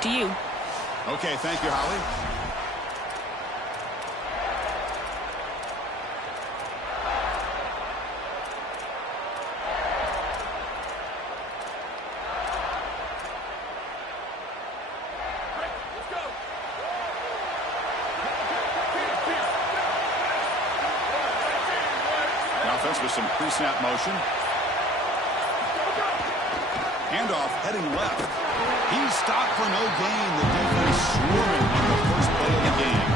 Back to you. Okay, thank you, Holly. Offense with some pre-snap motion. Handoff heading left. He's stopped for no gain. The defense swarming on the first play of the game.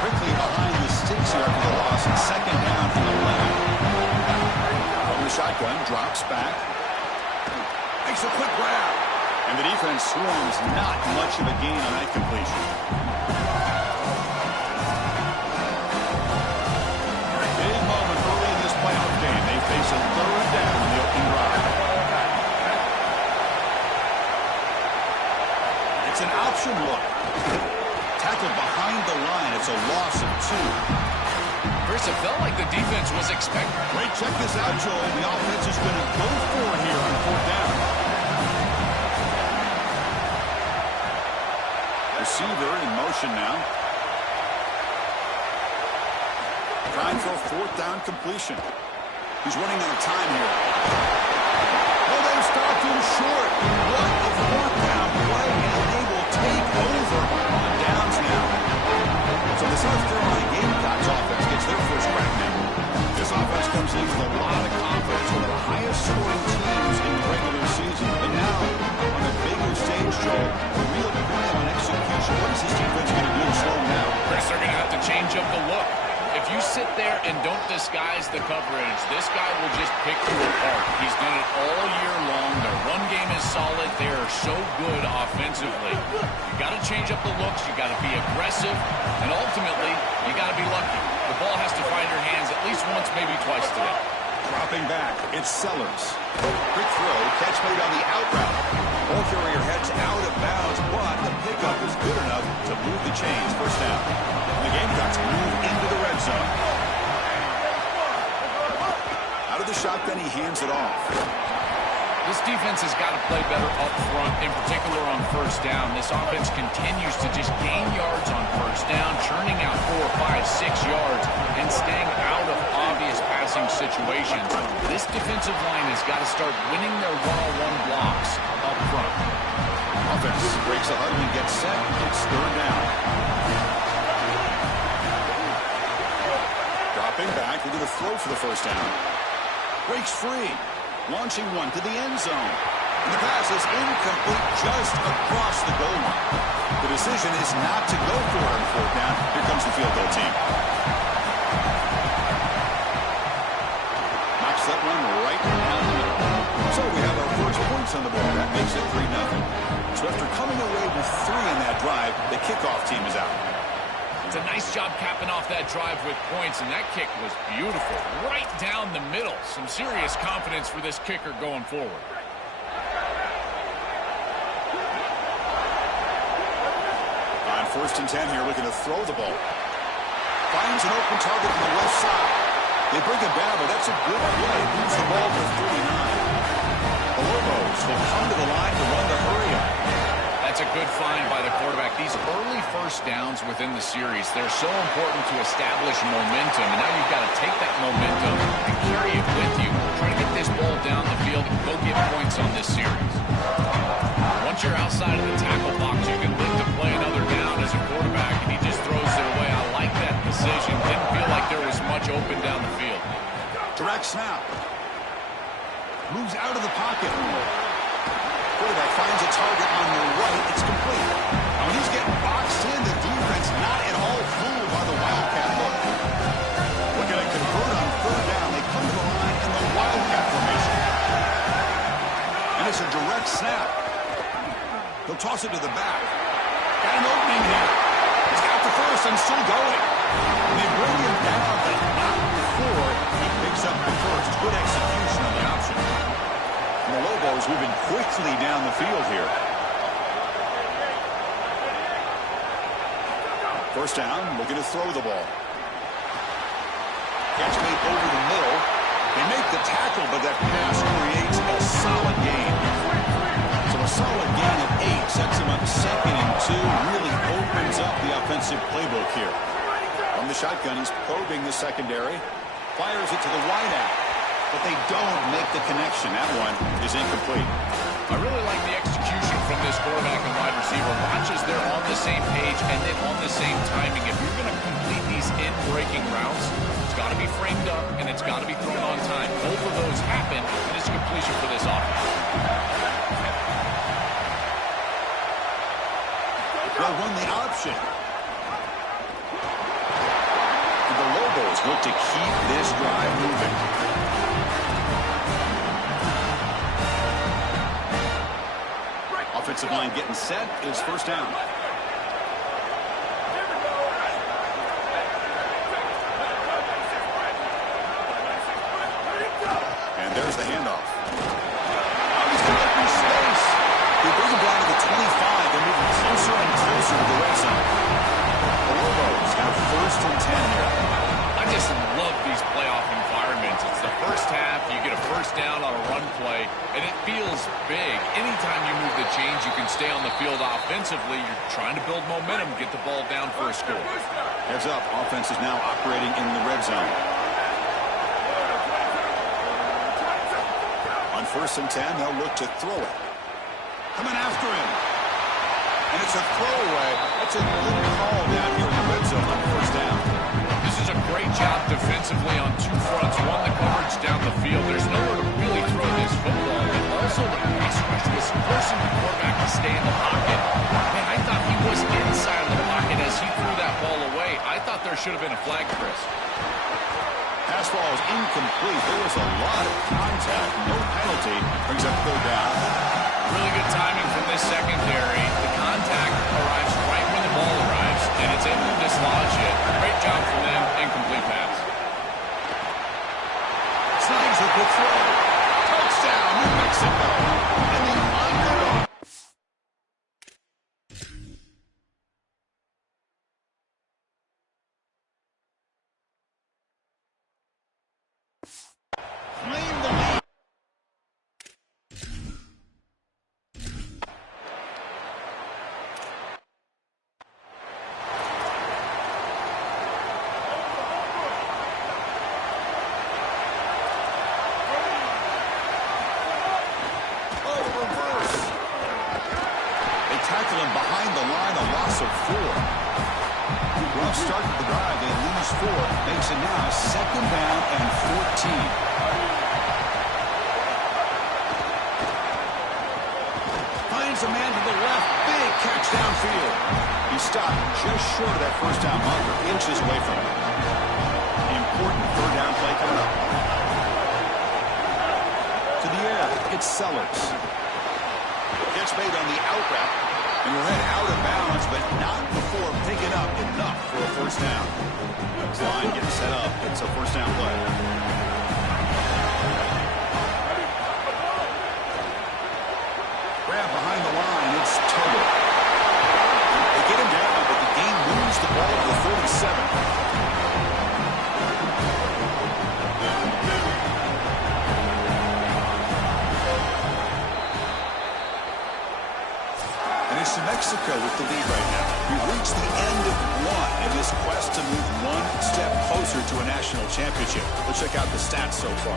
Quickly behind the sticks here for the loss. And second down from the 11. From the shotgun, drops back. Makes a quick grab. And the defense swarms. Not much of a gain on that completion. Face a third down in the opening drive. It's an option look. Tackled behind the line. It's a loss of 2. Chris, it felt like the defense was expecting. Wait, check this out, Joel. The offense is going to go for it here on 4th down. Receiver in motion now. Trying for a 4th down completion. He's running out of time here. Oh, they stopped him short. What a 4th down play, and they will take over on downs now. So the South Carolina Gamecocks offense gets their first crack now. This offense comes in with a lot of confidence, one of the highest scoring teams in the regular season. But now, on a bigger stage, Joel, a real play on execution. What is this defense going to do to slow them down? Chris, they're going to have to change up the look. If you sit there and don't disguise the coverage, this guy will just pick you apart. He's done it all year long. Their run game is solid. They are so good offensively. You got to change up the looks. You got to be aggressive. And ultimately, you got to be lucky. The ball has to find your hands at least once, maybe twice today. Dropping back, it's Sellers. Quick throw, catch made on the out route. Ball carrier heads out of bounds, but the pickup is good enough to move the chains. First down. And the Gamecocks move into the red zone. Out of the shotgun, he hands it off. This defense has got to play better up front, in particular on first down. This offense continues to just gain yards on first down, churning out 4, 5, 6 yards, and staying out of obvious passing situations. This defensive line has got to start winning their one-on-one blocks up front. Offense breaks a huddle and gets set. It's 3rd down. Dropping back, into the throw for the first down. Breaks free. Launching one to the end zone. And the pass is incomplete just across the goal line. The decision is not to go for it on 4th down. Here comes the field goal team. Knocks that one right down the middle. So we have our first points on the board. That makes it 3-0. So after coming away with 3 in that drive, the kickoff team is out. It's a nice job capping off that drive with points, and that kick was beautiful. Right down the middle. Some serious confidence for this kicker going forward. On 1st and 10 here, looking to throw the ball. Finds an open target on the left side. They bring it down, but that's a good play. Moves the ball to 39. The Lobos will come to the line to run the hurry up. That's a good find by the quarterback. These early first downs within the series, they're so important to establish momentum. And now you've got to take that momentum and carry it with you. Try to get this ball down the field and go get points on this series. Once you're outside of the tackle box, you can look to play another down as a quarterback, and he just throws it away. I like that decision. Didn't feel like there was much open down the field. Direct snap. Moves out of the pocket. Quarterback finds a target on the right. It's complete. And when he's getting boxed in, the defense not at all fooled by the Wildcat look. Looking to convert on 3rd down. They come to the line in the Wildcat formation. And it's a direct snap. He'll toss it to the back. Got an opening here. He's got the first and still going. And they bring him down, but not before he picks up the first. Good execution on the option. And the Lobos moving quickly down the field here. First down, looking to throw the ball. Catch made over the middle. They make the tackle, but that pass creates a solid gain. So a solid gain of 8 sets him up 2nd and 2. Really opens up the offensive playbook here. From the shotgun, he's probing the secondary. Fires it to the wideout. But they don't make the connection. That one is incomplete. I really like the execution from this quarterback and wide receiver. Watch as they're on the same page and then on the same timing. If you're going to complete these in-breaking routes, it's got to be framed up and it's got to be thrown on time. Both of those happen, and it's a completion for this offense. They'll run the option. And the Lobos look to keep this drive moving. Offensive line getting set. Is first down. And there's the handoff. Now he's got open space. He brings him down to the 25. They're moving closer and closer to the red zone. The Lobos have 1st and 10 here. I just love these playoff environments. It's the first half, you get a first down on a run play, and it feels big. Anytime you move the chains, you can stay on the field offensively. You're trying to build momentum, get the ball down for a score. Heads up, offense is now operating in the red zone. On 1st and 10, they'll look to throw it. Coming after him. And it's a throwaway. That's a good call down here in the red zone on 1st down. This is a great job defensively on 2 fronts. One, the coverage down the field. There's nowhere to really throw this football. And also the pass rush was forcing the quarterback to stay in the pocket. Man, I thought he was inside of the pocket as he threw that ball away. I thought there should have been a flag, Chris. Pass ball is incomplete. There was a lot of contact. No penalty. Brings up 3rd down. Really good timing from this secondary. The contact arrives right when the ball arrives, and it's able to dislodge it. Great job from them. Incomplete pass. Snides with the throw. Touchdown, New Mexico. And the underdog. Claim the lead. Behind the line, a loss of 4. Rough start to the drive. They lose 4. Makes it now 2nd down and 14. Finds a man to the left. Big catch downfield. He stopped just short of that 1st down marker, inches away from it. Important 3rd down play coming up. To the air, it's Sellers. Gets made on the out route. And we'll head out of bounds, but not before picking up enough for a 1st down. Line getting set up. It's a 1st down play. Grab behind the line. It's Tuttle. They get him down, but the game moves the ball to the 37. New Mexico with the lead right now. We've reached the end of 1 in this quest to move 1 step closer to a national championship. Let's check out the stats so far.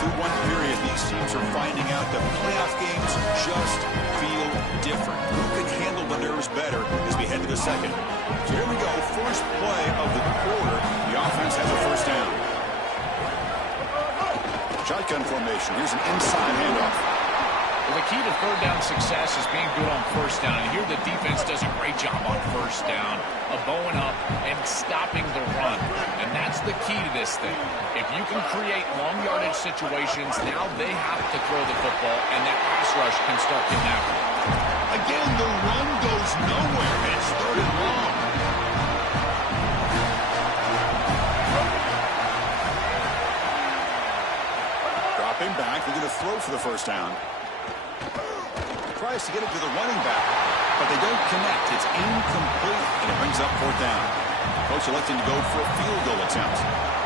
Through 1 period, these teams are finding out that playoff games just feel different. Who can handle the nerves better as we head to the 2nd? So here we go. First play of the quarter. The offense has a 1st down. Shotgun formation. Here's an inside handoff. Well, the key to 3rd down success is being good on 1st down. And here the defense does a great job on 1st down of bowing up and stopping the run. And that's the key to this thing. If you can create long yardage situations, now they have to throw the football, and that pass rush can start getting after it. Again, the run goes nowhere. It's 3rd and long. Dropping back, they're going to throw for the 1st down. Tries to get it to the running back, but they don't connect. It's incomplete, and it brings up 4th down. Coach electing to go for a field goal attempt.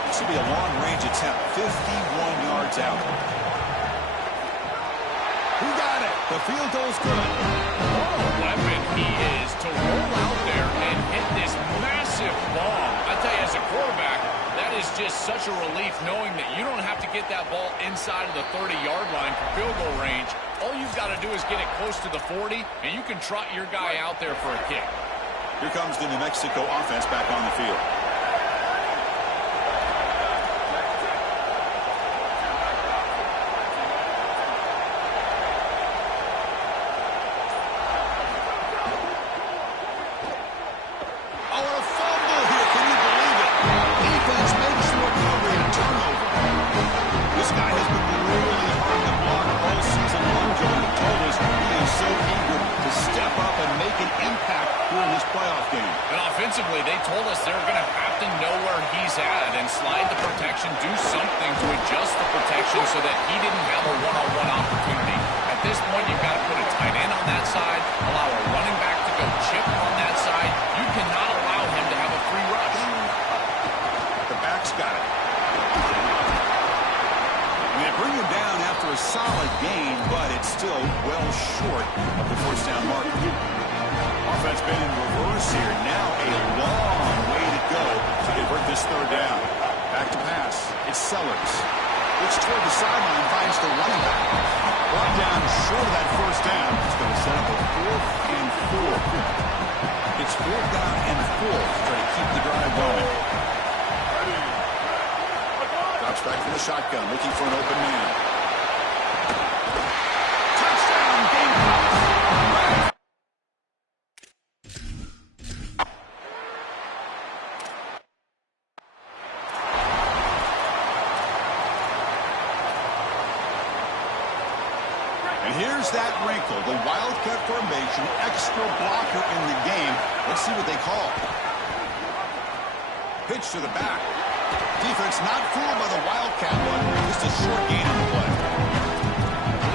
This will be a long-range attempt, 51 yards out. Who got it? The field goal's good. What a weapon he is to roll out there and hit this massive bomb. I tell you, as a quarterback, that is just such a relief knowing that you don't have to get that ball inside of the 30-yard line for field goal range. All you've got to do is get it close to the 40, and you can trot your guy out there for a kick. Here comes the New Mexico offense back on the field. Offensively, they told us they're going to have to know where he's at and slide the protection, do something to adjust the protection so that he didn't have a one-on-one opportunity. At this point, you've got to put a tight end on that side, allow a running back to go chip on that side. You cannot allow him to have a free rush. The back's got it. And they bring him down after a solid gain, but it's still well short of the first down mark. Offense been in reverse here. Now a long way to go to convert this third down. Back to pass. It's Sellers. Looks toward the sideline, finds the running back. Brought down short of that first down. It's going to set up a 4th and 4. It's 4th down and 4 to try to keep the drive going. Drops back from the shotgun, looking for an open man. Touchdown, Gamecocks! Here's that wrinkle, the Wildcat formation, extra blocker in the game. Let's see what they call. Pitch to the back. Defense not fooled by the Wildcat one. Just a short gain on the play.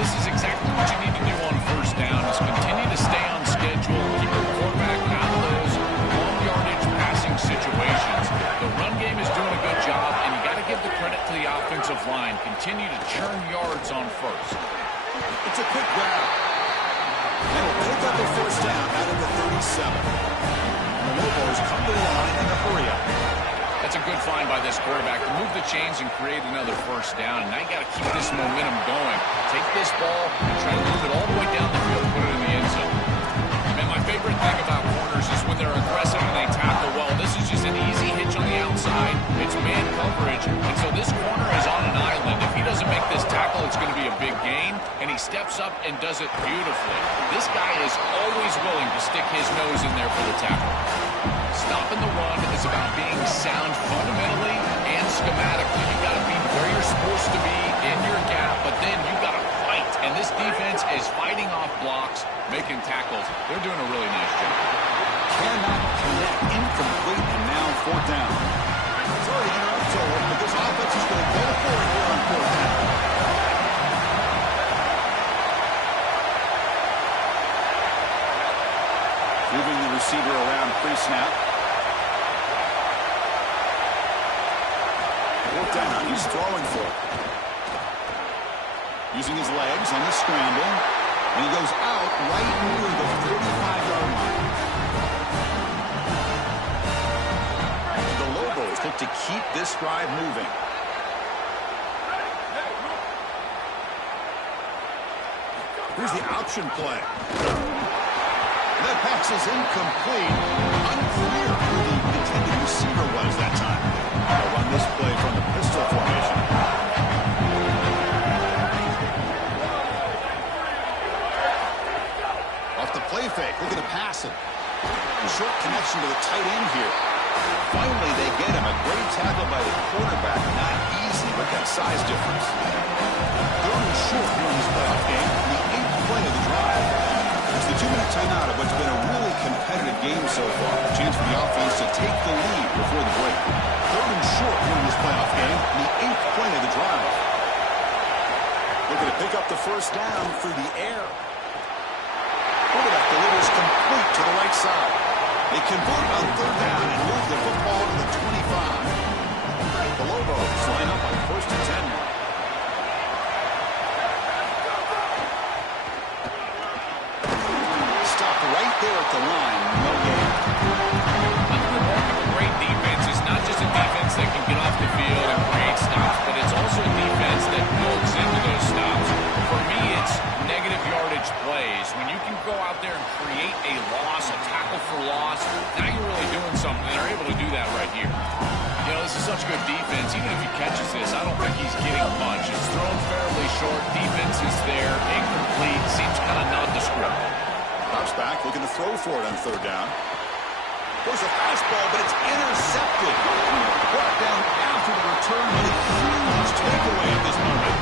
This is exactly what you need to do on first down is continue to stay on schedule, keep your quarterback out of those long yardage passing situations. The run game is doing a good job, and you got to give the credit to the offensive line. Continue to churn yards on first. It's a quick grab. And will pick up the first down out of the 37. The Lobos come to the line in a hurry up. That's a good find by this quarterback to move the chains and create another first down. Now you got to keep this momentum going. Take this ball and try to move it all the way down the field and put it in the end zone. Man, my favorite thing about corners is when they're aggressive and they tackle well. This is just an easy hitch on the outside. It's man coverage. And so this corner is on an island. If he doesn't make this tackle, it's going to be a big gain. And he steps up and does it beautifully. This guy is always willing to stick his nose in there for the tackle. Stopping the run is about being sound fundamentally and schematically. You've got to be where you're supposed to be in your gap, but then you've got to fight. And this defense is fighting off blocks, making tackles. They're doing a really nice job. Cannot connect. Incomplete, and now 4th down. Sorry to interrupt, Joel, but this offense is going to go for it here on 4th down. Moving the receiver around pre-snap. 4th down, he's throwing for it. Using his legs on the scramble. And he goes out right near the 35-yard line. The Lobos look to keep this drive moving. Here's the option play. That pass is incomplete. Unclear who the intended receiver was that time. They'll run this play from the pistol formation. Off the play fake, looking to pass it. A short connection to the tight end here. Finally, they get him. A great tackle by the quarterback. Not easy with that size difference. Thrown short here in this playoff game. The 8th play of the drive. It's the 2-minute timeout of what's been a really competitive game so far. A chance for the offense to take the lead before the break. 3rd and short here in this playoff game. The 8th play of the drive. Looking to pick up the first down through the air. Quarterback delivers complete to the right side. They convert on third down and move the football to the 25. The Lobos line up on 1st and 10 now. Stop right there at the line. No gain. I think the mark of a great defense is not just a defense that can get off the field and create stops, but it's also a defense that builds into those stops. For me, it's negative yardage plays. When you can go out there and create a loss, a tackle for loss, now you're really doing something. They're able to do that right here. You know, this is such good defense. Even if he catches this, I don't think he's getting much. It's thrown fairly short. Defense is there. Incomplete. Seems kind of nondescript. Drops back, looking to throw for it on third down. Goes a fastball, but it's intercepted. Brought down after the return, but a huge takeaway at this moment.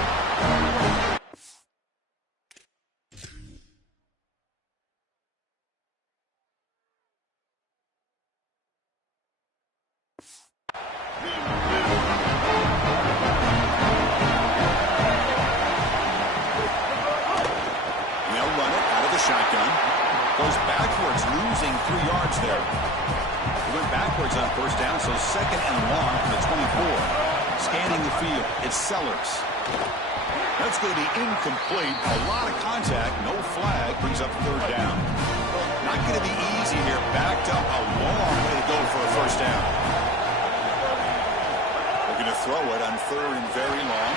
They'll run it out of the shotgun. Goes backwards, losing 3 yards there. He went backwards on first down, so second and long from the 24. Scanning the field, it's Sellers. That's going to be incomplete. A lot of contact, no flag, brings up third down. Not going to be easy here. Backed up a long way to go for a first down. Looking to throw it on third and very long.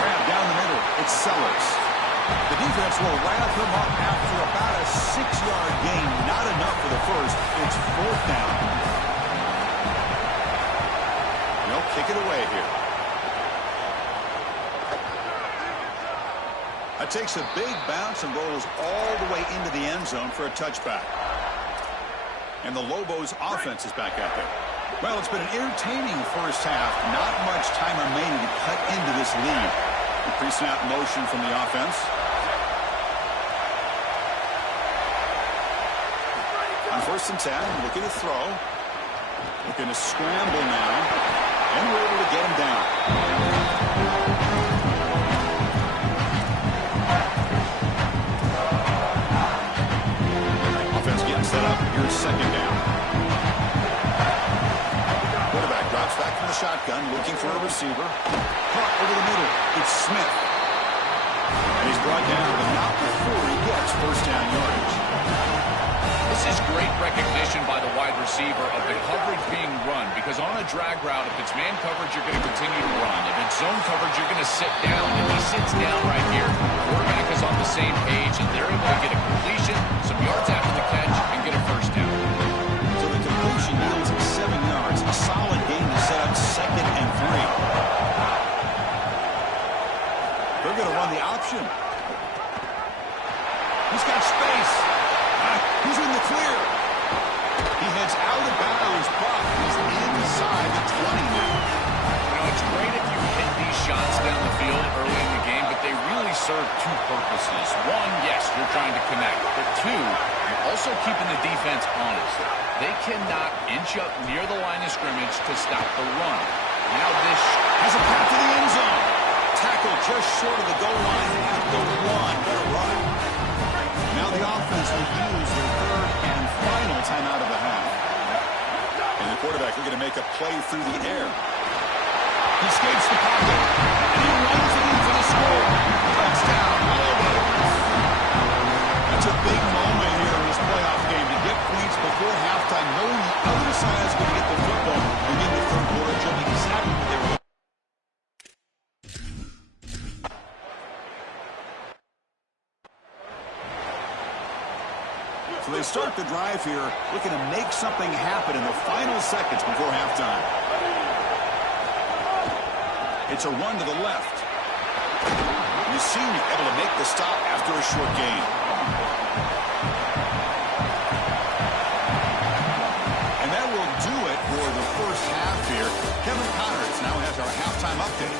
Grab down the middle, it's Sellers. The defense will wrap him up after about a 6-yard gain. Not enough for the first. It's fourth down. They'll kick it away here. That takes a big bounce and rolls all the way into the end zone for a touchback. And the Lobos offense is back out there. Well, it's been an entertaining first half. Not much time remaining to cut into this lead. The pre-snap motion from the offense. On 1st and 10, looking to throw. Looking to scramble now. And we're able to get him down. Offense getting set up. Here's second down. Quarterback drops back from the shotgun, looking for a receiver. Caught over the middle. It's Smith. And he's brought down, but not before he gets first down yardage. This is great recognition by the wide receiver of the coverage being run, because on a drag route, if it's man coverage, you're going to continue to run. If it's zone coverage, you're going to sit down. And he sits down right here. Quarterback is on the same page, and they're able to get a completion, some yards after the catch, and get a first down. So the completion yields 7 yards. A solid game to set up second and 3. They're going to run the option. He's got space. He's in the clear. He heads out of bounds, but he's inside the 20 now. You know, it's great if you hit these shots down the field early in the game, but they really serve 2 purposes. One, yes, you're trying to connect. But 2, you're also keeping the defense honest. They cannot inch up near the line of scrimmage to stop the run. Now this has a path to the end zone. Tackle just short of the goal line at the 1. Better run. Now the offense will use their third and final timeout of the half. And the quarterback looking to make a play through the air. He escapes the pocket, and he runs it in for the score. Touchdown, Lobos. That's a big moment here in this playoff game to get points before halftime, knowing the other side is going to get the football and in the third quarter, doing exactly what they were looking for. So they start the drive here, looking to make something happen in the final seconds before halftime. It's a run to the left. Mussini able to make the stop after a short gain. And that will do it for the first half here. Kevin Connors now has our halftime update.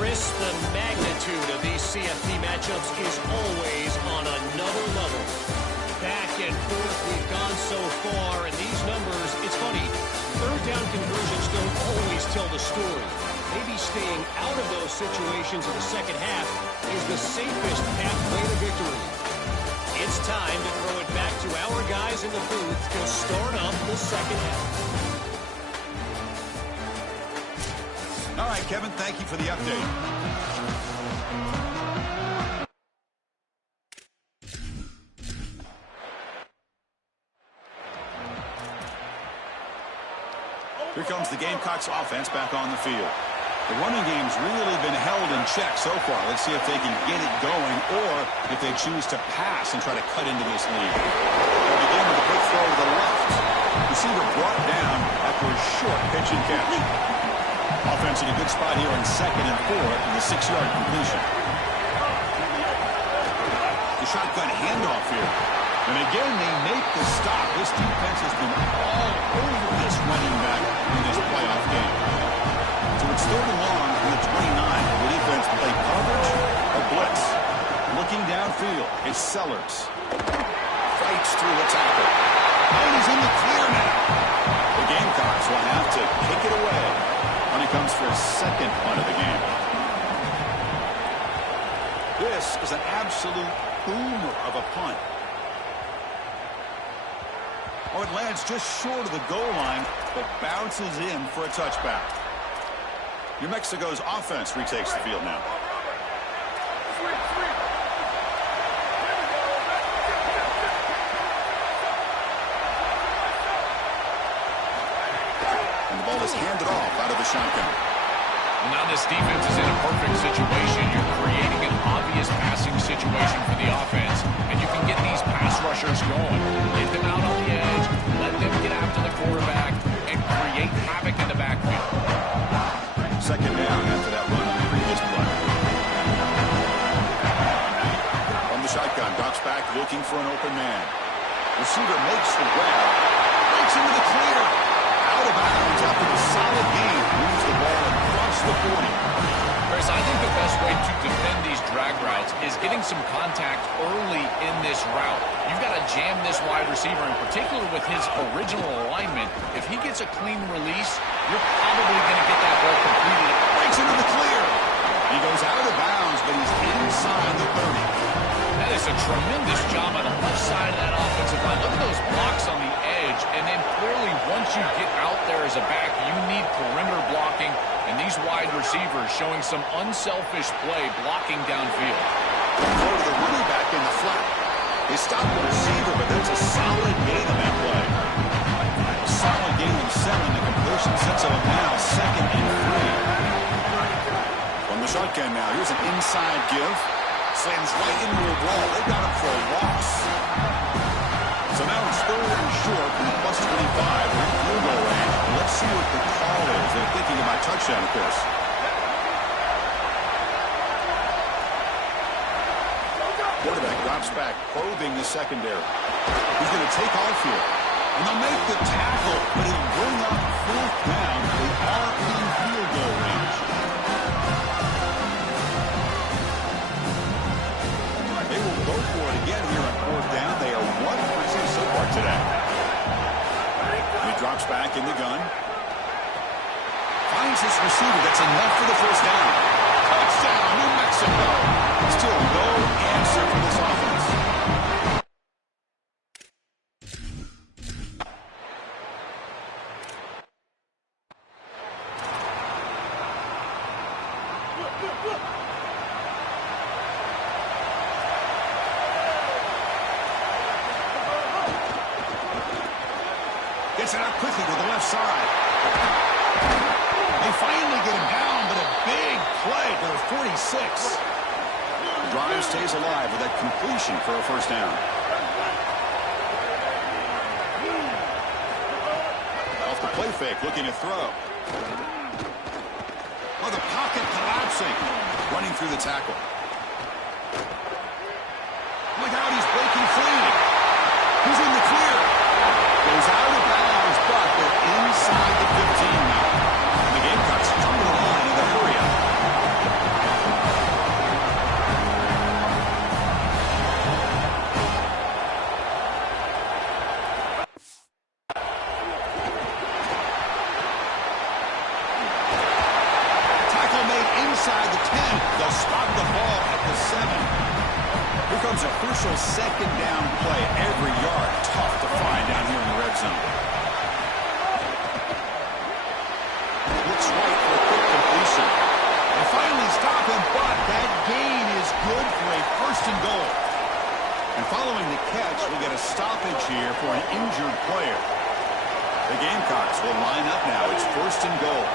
Chris, the magnitude of these CFP matchups is always on another level. Back and forth we've gone so far, and these numbers, it's funny, third down conversions don't always tell the story. maybe staying out of those situations in the second half is the safest pathway to victory. It's time to throw it back to our guys in the booth to start up the second half. All right, Kevin, thank you for the update. Here comes the Gamecocks offense back on the field. The running game's really been held in check so far. Let's see if they can get it going or if they choose to pass and try to cut into this lead. They'll begin with a quick throw to the left. Receiver brought down after a short pitch and catch. Offense in a good spot here on 2nd and 4 in the 6-yard completion. The shotgun handoff here. And again, they make the stop. This defense has been all over this running back in this playoff game. So it's 3rd and long from the 29. The defense play coverage or blitz. Looking downfield, it's Sellers. Fights through the tackle. And he's in the clear now. The Gamecocks will have to kick it away when it comes for a second punt of the game. This is an absolute boomer of a punt. Oh, it lands just short of the goal line, but bounces in for a touchback. New Mexico's offense retakes the field now. And the ball is handed off out of the shotgun. Well, now this defense is in a perfect situation. You're creating an obvious passing situation for the offense, and you can get these pass rushers going. Get them out on the edge, let them get after the quarterback, and create havoc in the backfield. 2nd down after that run on the previous play. From the shotgun, drops back looking for an open man. Receiver makes the grab, breaks into the clear. Out of bounds after a solid gain. Moves the ball across the 40. Chris, I think the best way to defend these drag routes is getting some contact early in this route. You've got to jam this wide receiver, in particular with his original alignment. If he gets a clean release, you're probably going to get that ball completed. Breaks into the clear. He goes out of bounds, but he's inside the 30. That is a tremendous job on the left side of that offensive line. Look at those blocks on the edge, and then clearly once you get out there as a back, you need perimeter blocking, and these wide receivers showing some unselfish play blocking downfield. Throw to the running back in the flat. They stop the receiver, but that's a solid gain on that play. A solid gain of 7. The completion sets up now 2nd and 3. From the shotgun now, here's an inside give. Slams right into a wall. They got him for a loss. So now it's 3rd and short from the +25. We're in field goal range. Let's see what the call is. They're thinking about touchdown, of course. Quarterback drops back, probing the secondary. He's going to take off here. And they'll make the tackle, but it'll bring up 4th down. They are in field goal range. They will go for it again here on 4th down. They are 1 for 2 so far today. And he drops back in the gun. Finds his receiver. That's enough for the 1st down. Touchdown, New Mexico. Still no answer for this offense. Gets it out quickly to the left side. They finally get him down, but a big play to the 46. The drive stays alive with that completion for a 1st down. Off the play fake, looking to throw. Oh, the pocket collapsing. Running through the tackle. Look out, he's breaking free. He's in the clear. Goes out of bounds, but they're inside the 15 now. And the Gamecocks come to the line in the hurry-up. down play. Every yard tough to find down here in the red zone. Looks right for a quick completion. They finally stop him, but that gain is good for a first and goal. And following the catch, we get a stoppage here for an injured player. The Gamecocks will line up now. It's first and goal.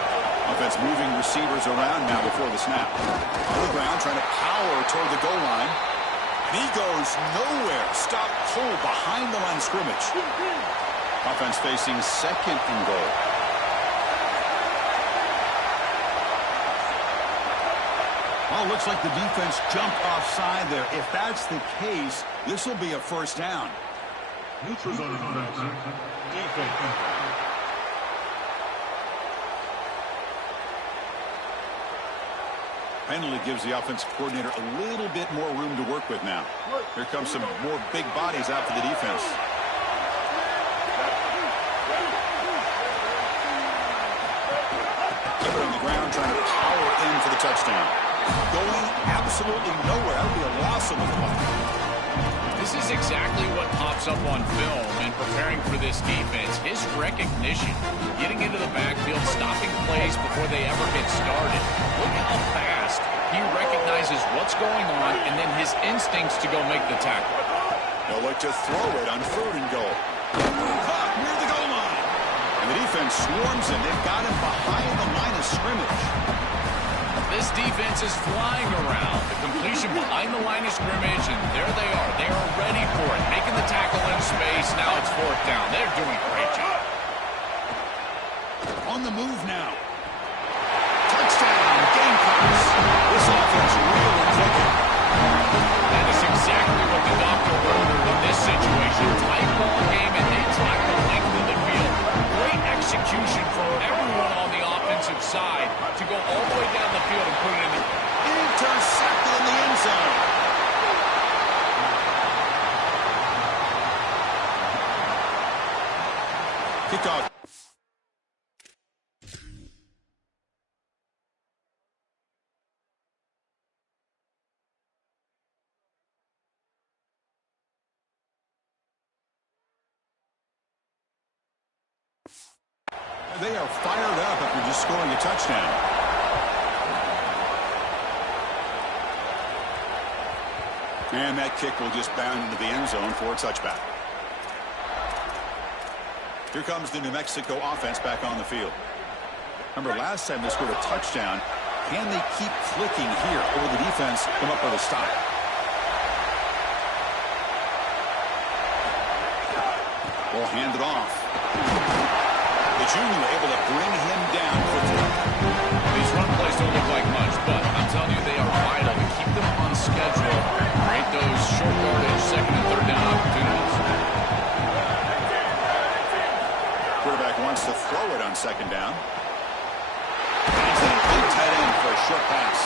Offense moving receivers around now before the snap. On the ground, trying to power toward the goal line. And he goes nowhere. Stop cold behind the line of scrimmage. Offense facing second and goal. Well, looks like the defense jumped offside there. If that's the case, this will be a first down. Neutral zone infraction. Defense. Penalty gives the offensive coordinator a little bit more room to work with now. Here comes some more big bodies out for the defense. Keep it on the ground, trying to power in for the touchdown. Going absolutely nowhere. That would be a loss of the play. This is exactly what pops up on film in preparing for this defense. His recognition, getting into the backfield, stopping plays before they ever get started. Look how fast he recognizes what's going on and then his instincts to go make the tackle. They'll look to throw it on third and goal. Caught near the goal line. And the defense swarms him. They've got him behind the line of scrimmage. This defense is flying around. The completion behind the line of scrimmage, and there they are. They are ready for it. Making the tackle in space. Now it's fourth down. They're doing a great job. On the move now. Touchdown, Gamecocks. This offense really clicking. That is exactly what the doctor ordered in this situation. Tight ball game, and they track the length of the field. Great execution from everyone on the offensive side to go all the way down the field and put it in the intercepted in the end zone. Kickoff. They are fired up after just scoring a touchdown. And that kick will just bound into the end zone for a touchback. Here comes the New Mexico offense back on the field. Remember, last time they scored a touchdown. Can they keep clicking here, or will the defense come up with a stop? Ball handed off. The junior able to bring him down quickly. These run plays don't look like much, but I'm telling you, they are vital to keep them on schedule. Create those short yardage second and third down opportunities. Quarterback wants to throw it on second down. He's in a big tight end for a short pass.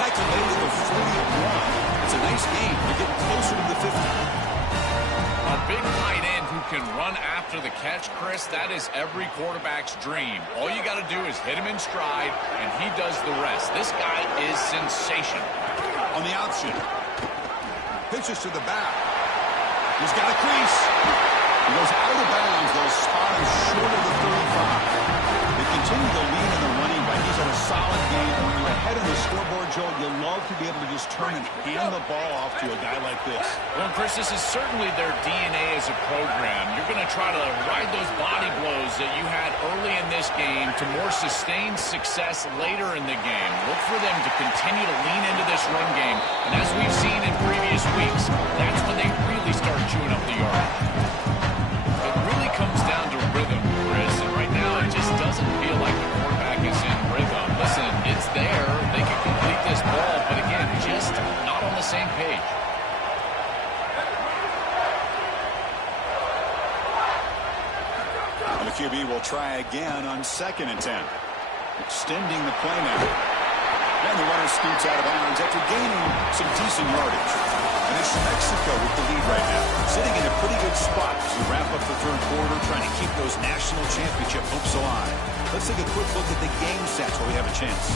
Tackled late to the 41. It's a nice game. They're getting closer to the 50. A big tight end who can run after the catch, Chris, that is every quarterback's dream. All you got to do is hit him in stride, and he does the rest. This guy is sensational. On the option. Pitches to the back. He's got a crease. He goes out of bounds. They'll spot him short of the 35. They continue to lead in the running back. He's had a solid game. And when you're ahead of the scoreboard, Joe, you love to be able to just turn and hand the ball off to a guy like this. Well, Chris, this is certainly their DNA as a program. You're going to try to ride those body blows that you had early in this game to more sustained success later in the game. Look for them to continue to lean into this run game. And as we've seen in previous weeks, that's when they really start chewing up the yardage. It really comes down to rhythm, Chris, and right now it just doesn't feel like the quarterback is in rhythm. Listen, it's there. They can complete this ball, but again, just not on the same page. And the QB will try again on 2nd and 10. Extending the play now. And the runner scoots out of bounds after gaining some decent yardage. And it's Mexico with the lead right now, sitting in a pretty good spot as we wrap up the third quarter, trying to keep those national championship hopes alive. Let's take a quick look at the game stats while we have a chance.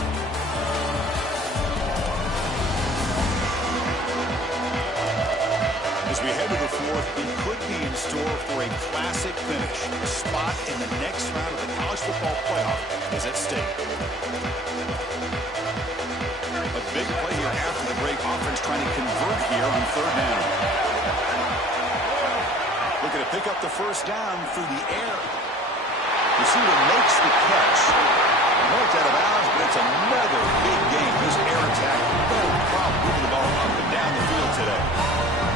The As we head to the fourth, we could be in store for a classic finish. A spot in the next round of the college football playoff is at stake. A big play here after the break. Offense trying to convert here on third down. Looking to pick up the first down through the air. Receiver makes the catch. Marked out of bounds, but it's another big game. This air attack, no problem moving the ball up and down the field today.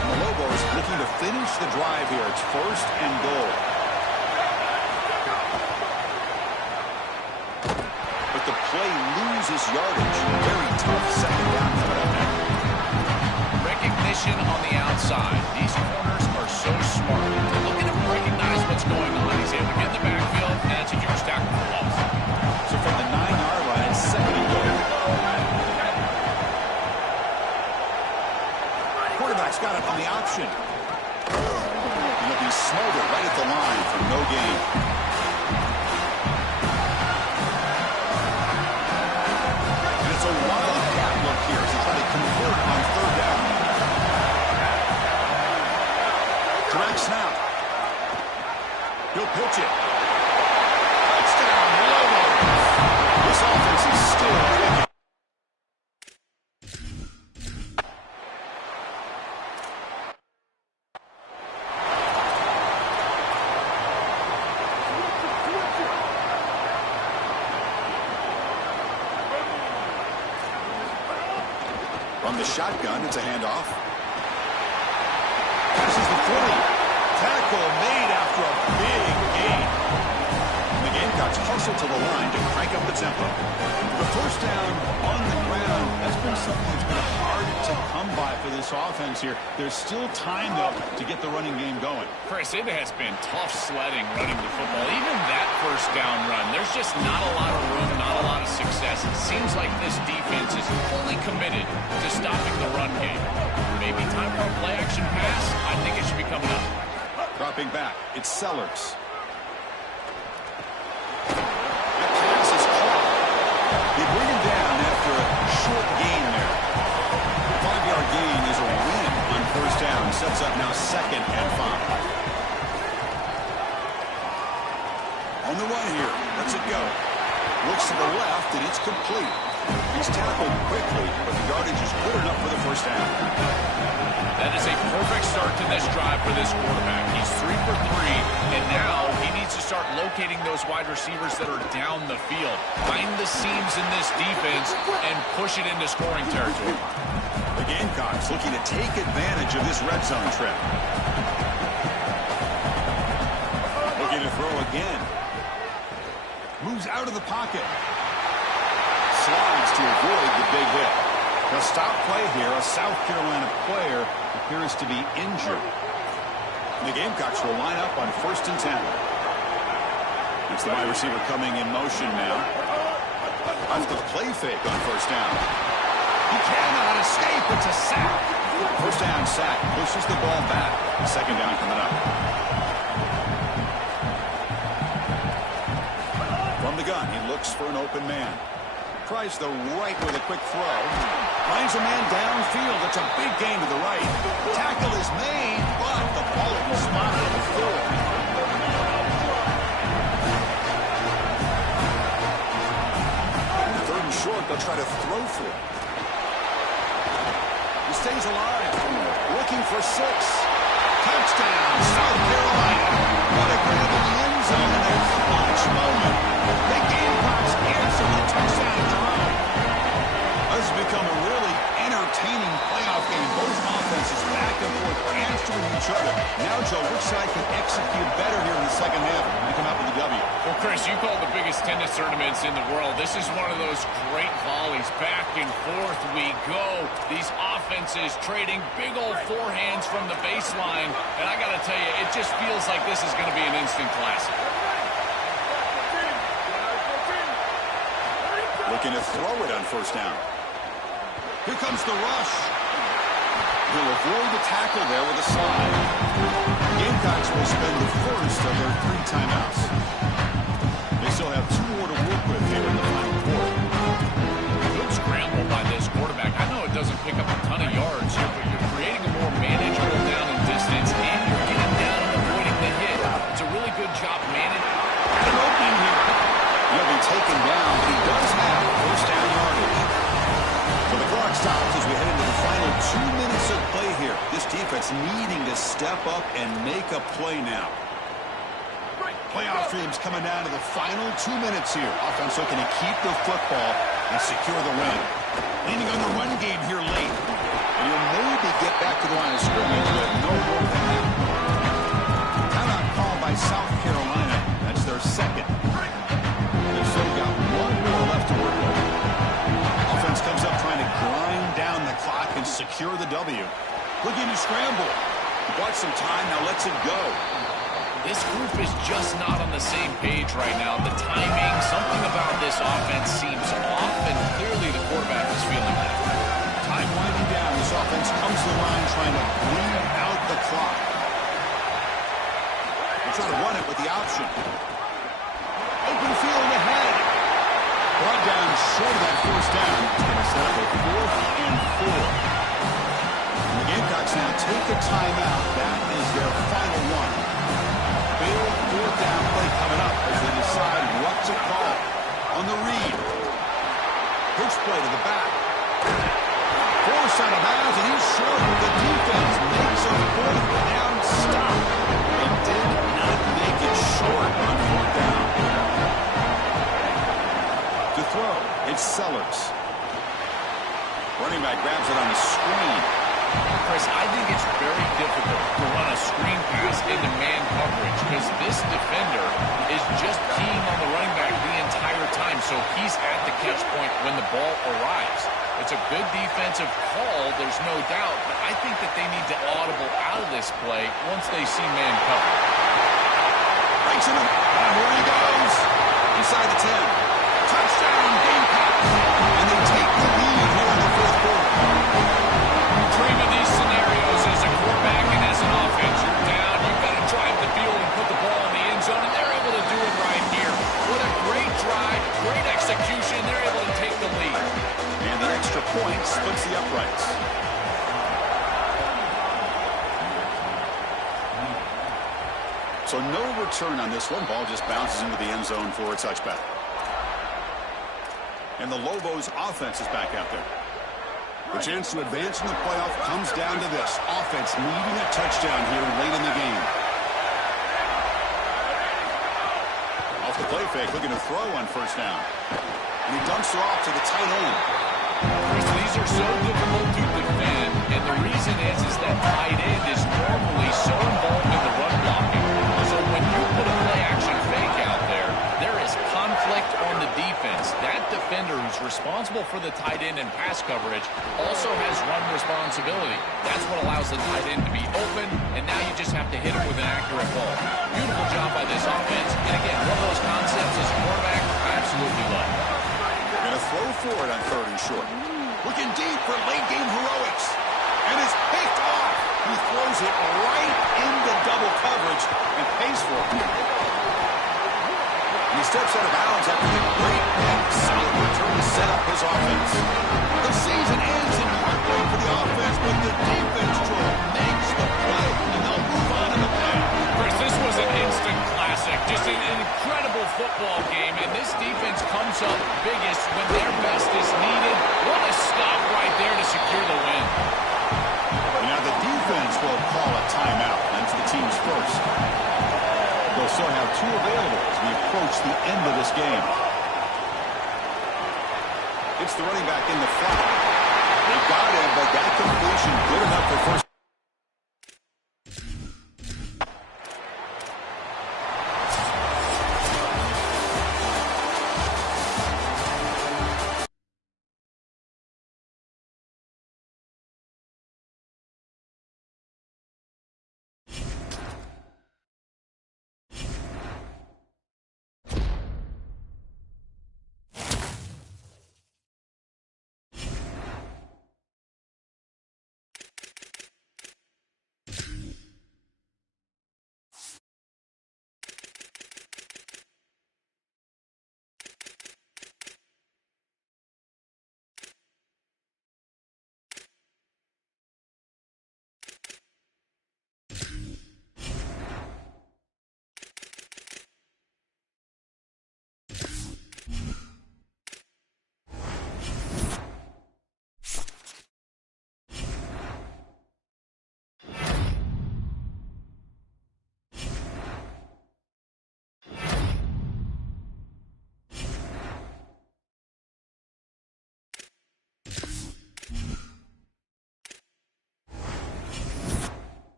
And the Lobos looking to finish the drive here. It's first and goal. But the play loses yardage. Very tough second down coming up now. Recognition on the outside. These corners are so smart. Look at him recognize what's going on. He's able to get in the backfield, and that's a huge tackle for loss. So from the 9-yard line, it's second and goal. Quarterback's got it on the option. And he'll be smothered right at the line for no gain. And it's a wildcat look here as he tries to convert on third down. Direct snap. He'll pitch it. Touchdown, Lobos. This offense is still clicking. From the shotgun, it's a handoff. Passes the 40. Tackle made after a big gain. And the Gamecocks hustle to the line to crank up the tempo. The first down on the ground, that's been something that's been hard to come by for this offense here. There's still time, though, to get the running game going. Chris, it has been tough sledding running the football. Even that first down run, there's just not a lot of room, not a lot of success. It seems like this defense is fully committed to stopping the run game. Maybe time for a play-action pass? I think it should be coming up. Dropping back, it's Sellers. That pass is caught. They bring him down after a short gain there. 5-yard gain is a win on first down. Sets up now second and 5. On the run here, lets it go. Looks to the left, and it's complete. He's tackled quickly, but the yardage is good enough for the first down. That is a perfect start to this drive for this quarterback. He's 3 for 3, and now he needs to start locating those wide receivers that are down the field. Find the seams in this defense and push it into scoring territory. The Gamecocks looking to take advantage of this red zone trip. Looking to throw again. Moves out of the pocket. Slides to avoid the big hit. The stop play here, a South Carolina player appears to be injured. The Gamecocks will line up on first and 10. It's the wide receiver coming in motion now. Off the play fake on first down. He cannot escape. It's a sack. First down sack. Pushes the ball back. Second down coming up. From the gun, he looks for an open man. Tries the right with a quick throw. Finds a man downfield. It's a big gain to the right. Tackle is made, but the ball will be spotted at the 4. Third and short, they'll try to throw for it. He stays alive. Looking for 6. Touchdown, South Carolina. What a grab in the end zone in a clutch moment. The Gamecocks answer the touchdown of their own. This has become a really entertaining playoff game. Both offenses back and forth answering each other. Now, Joe, which side can execute better here in the second half and come out with a W? Well, Chris, you call the biggest tennis tournaments in the world. This is one of those great volleys. Back and forth we go. These offenses trading big old forehands from the baseline. And I got to tell you, it just feels like this is going to be an instant classic. Looking to throw it on first down. Here comes the rush. He'll avoid the tackle there with a slide. Gamecocks will spend the first of their 3 timeouts. They still have 2 more to work with here in the final quarter. Good scramble by this quarterback. I know it doesn't pick up a ton of yards here, but you're creating a more manageable down and distance looking to step up and make a play now. Playoff dreams coming down to the final 2 minutes here. Offense looking to keep the football and secure the win. Leaning on the run game here late. And you'll maybe get back to the line of scrimmage, but no more than that. Timeout call by South Carolina. That's their second. They've still got one more left to work with. Offense comes up trying to grind down the clock and secure the W. Looking to scramble. Bought some time, now lets it go. This group is just not on the same page right now. The timing, something about this offense seems off, and clearly the quarterback is feeling that. Time winding down. This offense comes to the line trying to bleed out the clock. They try to run it with the option. Open field ahead. Brought down short of that first down. It's going to set up a 4th and 4. The Gamecocks now take a timeout. That is their final one. Big 4th down play coming up as they decide what to call. On the read. Pitch play to the back. Forced out of bounds, and he's short. The defense makes a 4th down stop. They did not make it short on 4th down. To throw, it's Sellers. Running back grabs it on the screen. Chris, I think it's very difficult to run a screen pass into man coverage because this defender is just keying on the running back the entire time, so he's at the catch point when the ball arrives. It's a good defensive call, there's no doubt, but I think that they need to audible out of this play once they see man cover. Breaks him, and here he goes. Inside the 10. Touchdown, Gamecocks. And they take the lead here in the 4th quarter. Dream of these scenarios as a quarterback and as an offense. You're down, you've got to drive the field and put the ball in the end zone, and they're able to do it right here. What a great drive, great execution. They're able to take the lead. And the extra point splits the uprights. So no return on this one. Ball just bounces into the end zone for a touchback. And the Lobos offense is back out there. The chance to advance in the playoff comes down to this. Offense needing a touchdown here late in the game. Off the play fake, looking to throw on first down. And he dumps it off to the tight end. Chris, these are so difficult to defend, and the reason is that tight end is normally so involved in the run blocking. So when you put a play-action fake out there, there is conflict on the defense. That defender who's responsible for the tight end and pass coverage also has run responsibility. That's what allows the tight end to be open, and now you just have to hit him with an accurate ball. Beautiful job by this offense, and again, one of those concepts as a quarterback I absolutely love. Going to throw forward on 3rd and short. Looking deep for late-game heroics. And it's picked off. He throws it right into double coverage and pays for it. And he steps out of bounds after the great and solid return to set up his offense. The season ends in heartbreak for the offense, but the defense makes the play, and they'll move on in the play. Chris, this was an instant classic. Just an incredible football game, and this defense comes up biggest when their best is needed. What a stop right there to secure the win. Now the defense will call a timeout. That's the team's first. They'll still have 2 available as we approach the end of this game. It's the running back in the flat. They got him, but that completion good enough for first.